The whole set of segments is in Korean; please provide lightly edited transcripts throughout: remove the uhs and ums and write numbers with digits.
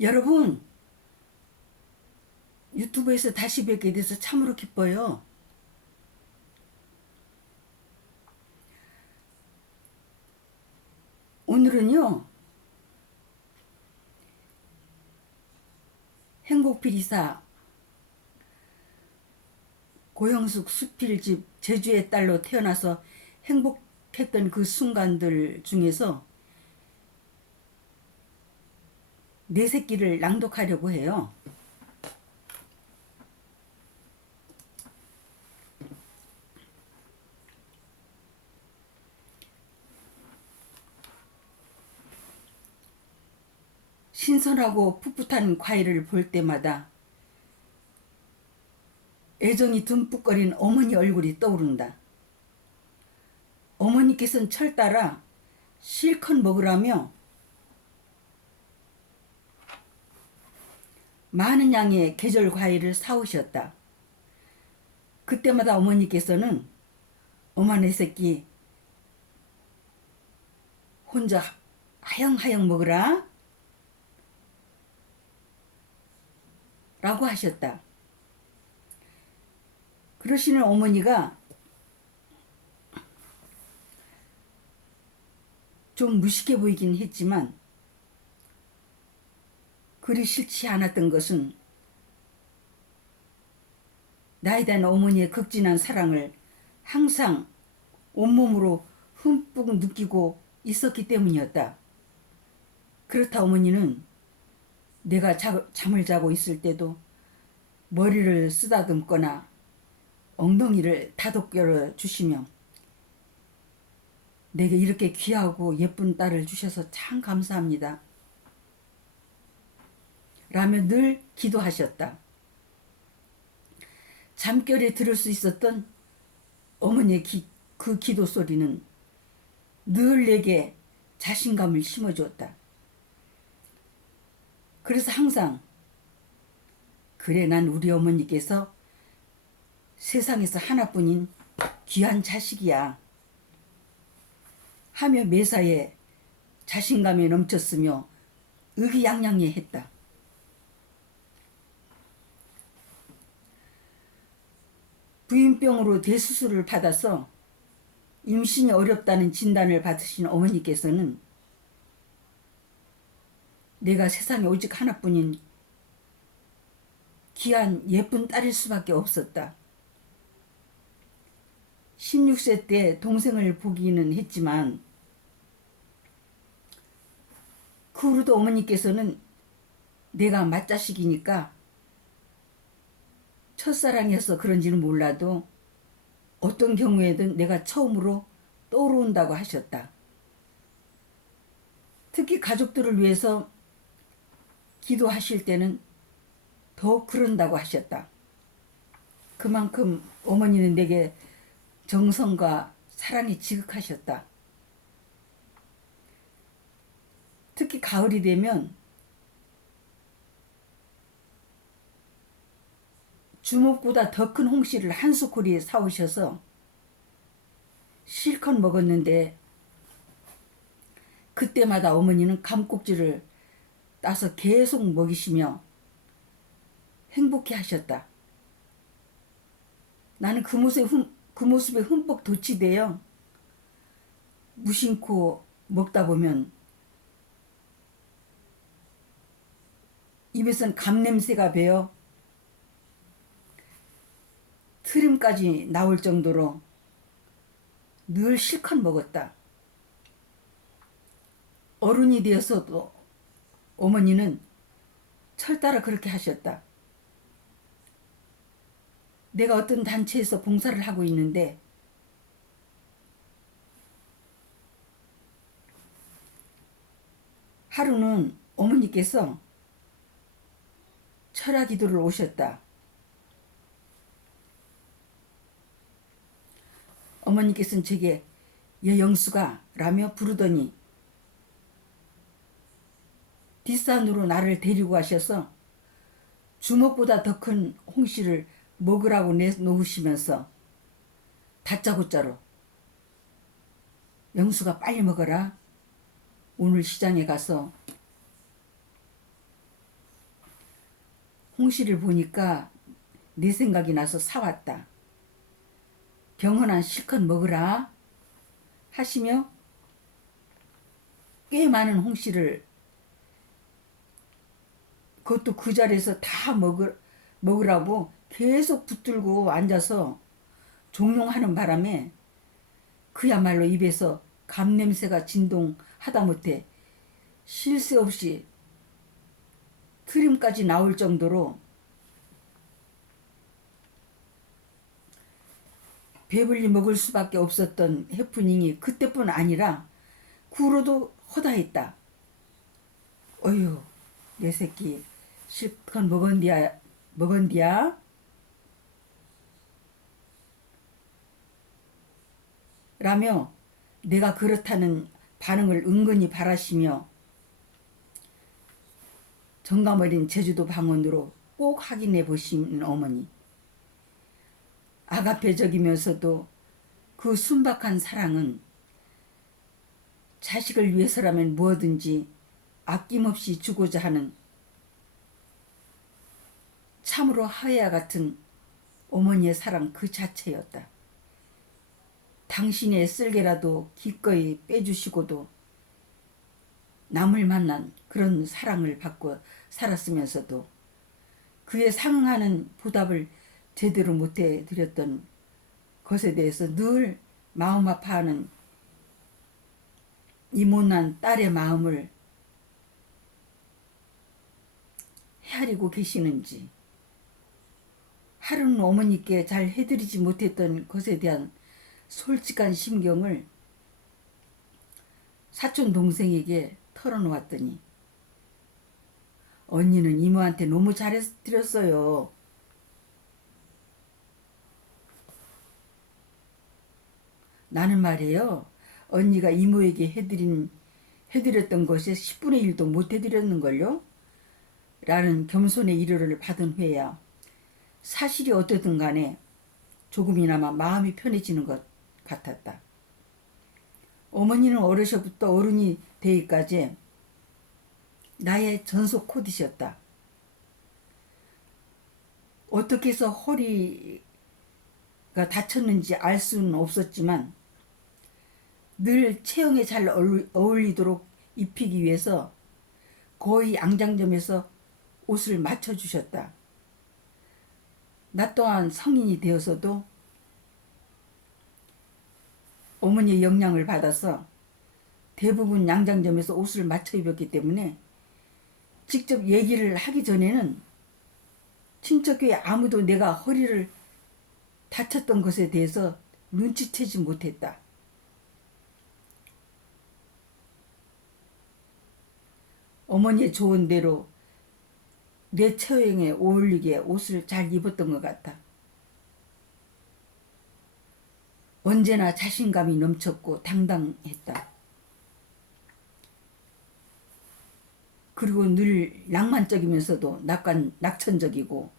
여러분, 유튜브에서 다시 뵙게 돼서 참으로 기뻐요. 오늘은요, 행복필이사 고영숙 수필집 제주의 딸로 태어나서 행복했던 그 순간들 중에서 내 새끼를 낭독하려고 해요. 신선하고 풋풋한 과일을 볼 때마다 애정이 듬뿍거린 어머니 얼굴이 떠오른다. 어머니께서는 철 따라 실컷 먹으라며 많은 양의 계절 과일을 사오셨다. 그때마다 어머니께서는 엄마 내 새끼 혼자 하영하영 먹으라 라고 하셨다. 그러시는 어머니가 좀 무식해 보이긴 했지만 그리 싫지 않았던 것은 나에 대한 어머니의 극진한 사랑을 항상 온몸으로 흠뻑 느끼고 있었기 때문이었다. 그렇다 어머니는 내가 잠을 자고 있을 때도 머리를 쓰다듬거나 엉덩이를 다독여 주시며 내게 이렇게 귀하고 예쁜 딸을 주셔서 참 감사합니다 라며 늘 기도하셨다. 잠결에 들을 수 있었던 어머니의 그 기도 소리는 늘 내게 자신감을 심어주었다. 그래서 항상 그래 난 우리 어머니께서 세상에서 하나뿐인 귀한 자식이야 하며 매사에 자신감에 넘쳤으며 의기양양해했다. 부인병으로 대수술을 받아서 임신이 어렵다는 진단을 받으신 어머니께서는 내가 세상에 오직 하나뿐인 귀한 예쁜 딸일 수밖에 없었다. 16세 때 동생을 보기는 했지만 그 후로도 어머니께서는 내가 맏자식이니까 첫사랑이어서 그런지는 몰라도 어떤 경우에든 내가 처음으로 떠오른다고 하셨다. 특히 가족들을 위해서 기도하실 때는 더욱 그런다고 하셨다. 그만큼 어머니는 내게 정성과 사랑이 지극하셨다. 특히 가을이 되면 주먹보다 더 큰 홍시를 한 수쿠리 사오셔서 실컷 먹었는데 그때마다 어머니는 감꼭지를 따서 계속 먹이시며 행복해 하셨다. 나는 그 모습에 흠뻑 도취되어 무심코 먹다 보면 입에선 감냄새가 배어 트림까지 나올 정도로 늘 실컷 먹었다. 어른이 되어서도 어머니는 철따라 그렇게 하셨다. 내가 어떤 단체에서 봉사를 하고 있는데 하루는 어머니께서 철야 기도를 오셨다. 어머니께서는 제게 여영수가 라며 부르더니 뒷산으로 나를 데리고 가셔서 주먹보다 더 큰 홍시를 먹으라고 내놓으시면서 다짜고짜로 영수가 빨리 먹어라. 오늘 시장에 가서 홍시를 보니까 내 생각이 나서 사왔다. 병헌아 실컷 먹으라 하시며 꽤 많은 홍시를 그것도 그 자리에서 다 먹으라고 계속 붙들고 앉아서 종용하는 바람에 그야말로 입에서 감 냄새가 진동하다 못해 쉴 새 없이 트림까지 나올 정도로 배불리 먹을 수밖에 없었던 해프닝이 그때뿐 아니라 그 후로도 허다했다. 어휴 내 새끼 실컷 먹은디야 라며 내가 그렇다는 반응을 은근히 바라시며 정감 어린 제주도 방언으로 꼭 확인해 보시는 어머니. 아가페적이면서도 그 순박한 사랑은 자식을 위해서라면 무엇든지 아낌없이 주고자 하는 참으로 하회와 같은 어머니의 사랑 그 자체였다. 당신의 쓸개라도 기꺼이 빼주시고도 남을 만난 그런 사랑을 받고 살았으면서도 그에 상응하는 보답을 제대로 못해 드렸던 것에 대해서 늘 마음 아파하는 이 못난 딸의 마음을 헤아리고 계시는지, 하루는 어머니께 잘 해드리지 못했던 것에 대한 솔직한 심경을 사촌 동생에게 털어놓았더니 언니는 이모한테 너무 잘해드렸어요. 나는 말이에요. 언니가 이모에게 해드렸던 것에 10분의 1도 못 해드렸는걸요? 라는 겸손의 위로를 받은 후에야 사실이 어떻든 간에 조금이나마 마음이 편해지는 것 같았다. 어머니는 어려서부터 어른이 되기까지 나의 전속 코디셨다. 어떻게 해서 허리가 다쳤는지 알 수는 없었지만 늘 체형에 잘 어울리도록 입히기 위해서 거의 양장점에서 옷을 맞춰주셨다. 나 또한 성인이 되어서도 어머니의 영향을 받아서 대부분 양장점에서 옷을 맞춰 입었기 때문에 직접 얘기를 하기 전에는 친척교회 아무도 내가 허리를 다쳤던 것에 대해서 눈치채지 못했다. 어머니의 조언 대로 내 처형에 어울리게 옷을 잘 입었던 것 같아. 언제나 자신감이 넘쳤고 당당했다. 그리고 늘 낭만적이면서도 낙천적이고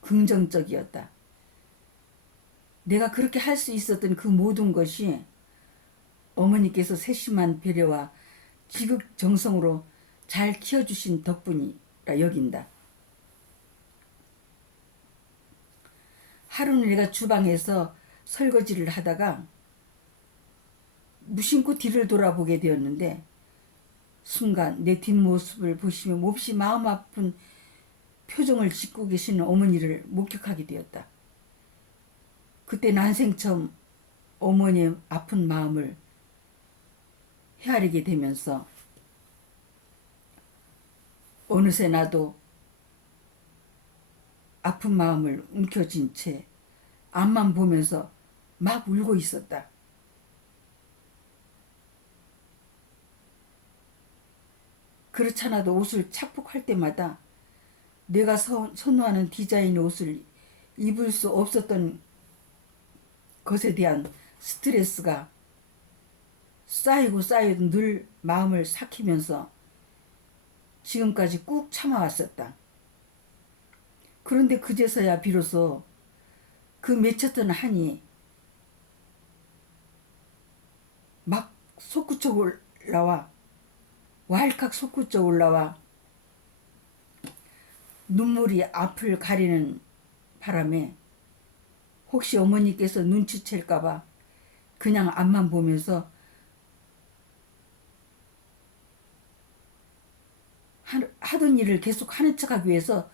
긍정적이었다. 내가 그렇게 할 수 있었던 그 모든 것이 어머니께서 세심한 배려와 지극정성으로 잘 키워주신 덕분이라 여긴다. 하루는 내가 주방에서 설거지를 하다가 무심코 뒤를 돌아보게 되었는데 순간 내 뒷모습을 보시며 몹시 마음 아픈 표정을 짓고 계시는 어머니를 목격하게 되었다. 그때 난생 처음 어머니의 아픈 마음을 헤아리게 되면서 어느새 나도 아픈 마음을 움켜쥔 채 앞만 보면서 막 울고 있었다. 그렇잖아도 옷을 착복할 때마다 내가 선호하는 디자인의 옷을 입을 수 없었던 것에 대한 스트레스가 쌓이고 늘 마음을 삭히면서 지금까지 꾹 참아왔었다. 그런데 그제서야 비로소 그 맺혔던 한이 막 솟구쳐 올라와 왈칵 솟구쳐 올라와 눈물이 앞을 가리는 바람에 혹시 어머니께서 눈치챌까봐 그냥 앞만 보면서 하던 일을 계속 하는 척하기 위해서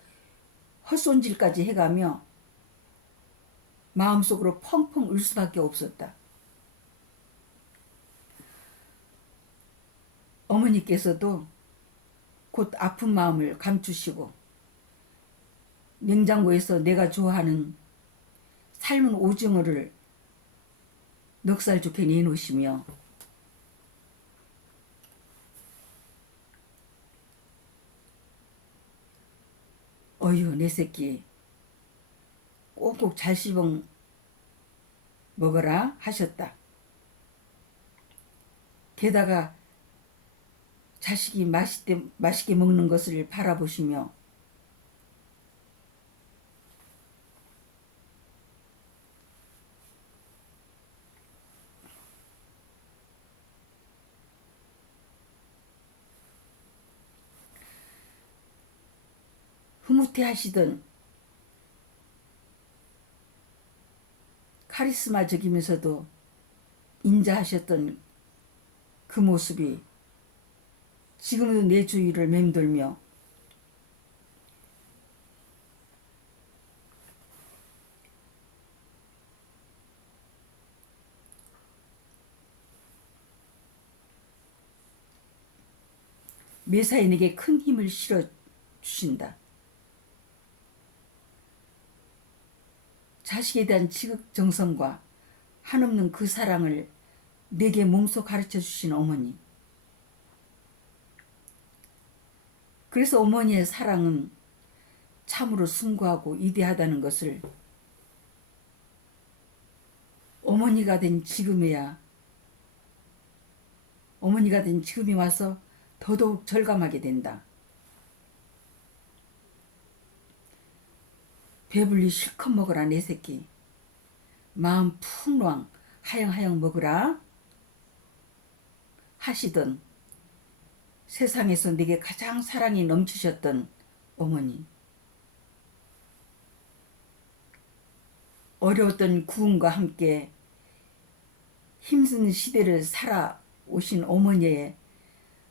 헛손질까지 해가며 마음속으로 펑펑 울 수밖에 없었다. 어머니께서도 곧 아픈 마음을 감추시고 냉장고에서 내가 좋아하는 삶은 오징어를 넉살 좋게 내놓으시며 어휴 내 새끼 꼭꼭 잘 씹어 먹어라 하셨다. 게다가 자식이 맛있게 먹는 것을 바라보시며 흐뭇해하시던 카리스마적이면서도 인자하셨던 그 모습이 지금도 내 주위를 맴돌며 매사에 내게 큰 힘을 실어 주신다. 자식에 대한 지극정성과 한없는 그 사랑을 내게 몸소 가르쳐 주신 어머니. 그래서 어머니의 사랑은 참으로 숭고하고 위대하다는 것을 어머니가 된 지금에야 어머니가 된 지금이 와서 더더욱 절감하게 된다. 배불리 실컷 먹어라 내 새끼. 마음 풍랑 하영하영 먹으라 하시던 세상에서 내게 가장 사랑이 넘치셨던 어머니. 어려웠던 구음과 함께 힘든 시대를 살아오신 어머니의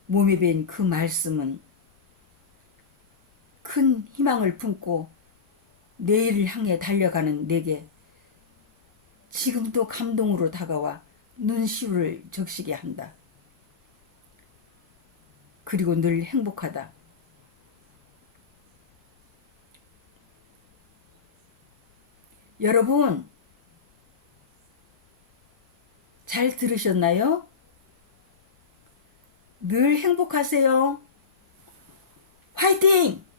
몸에 밴 그 말씀은 큰 희망을 품고 내일을 향해 달려가는 내게 지금도 감동으로 다가와 눈시울을 적시게 한다. 그리고 늘 행복하다. 여러분, 잘 들으셨나요? 늘 행복하세요. 화이팅!